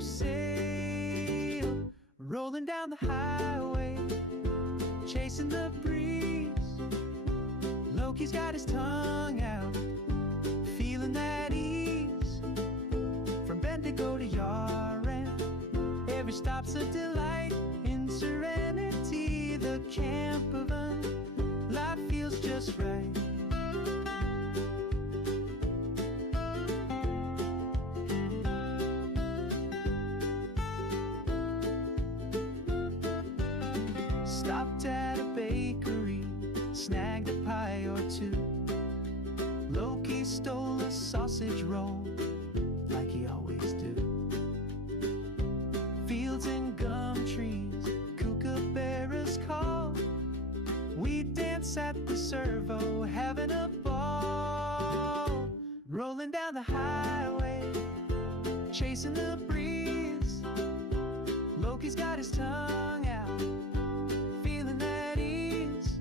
to sail, rolling down the highway, chasing the breeze. Loki's got his tongue out, feeling that ease. From Bendigo to Yarram, every stop's a delight. In serenity, the Campervan, life feels just right. Stopped at a bakery, snagged a pie or two. Loki stole a sausage roll, like he always do. Fields and gum trees, kookaburras call. We dance at the servo, having a ball. Rolling down the highway, chasing the breeze. Loki's got his tongue out, feeling that ease.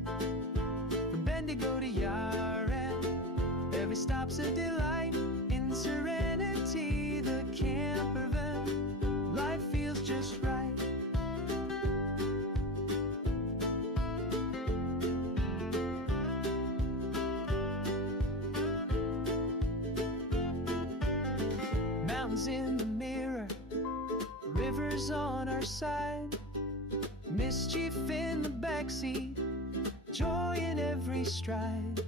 From Bendigo to Yarram, every stop's a delight. In serenity, the Campervan, life feels just right. Mountains in the mirror, rivers on our side. Mischief in the backseat, joy in every stride.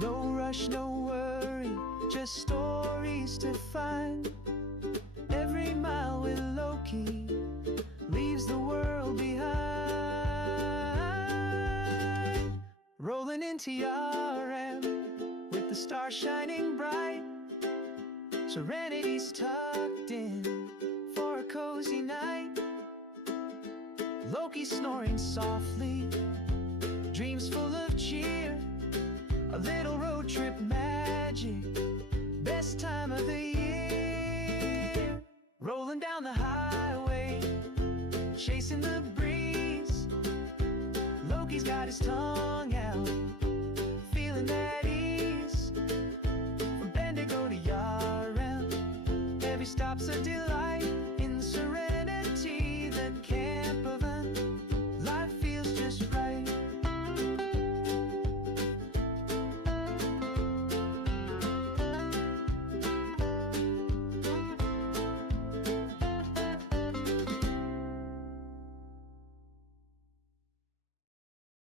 No rush, no worry, just stories to find. Every mile with Loki leaves the world behind. Rolling into Yarram with the stars shining bright. Serenity's tucked in for a cozy night. Loki snoring softly, dreams full of cheer. A little road trip magic, best time of the year. Rolling down the highway, chasing the breeze. Loki's got his tongue out, feeling that ease. From Bendigo to Yarram, every stop's a delight.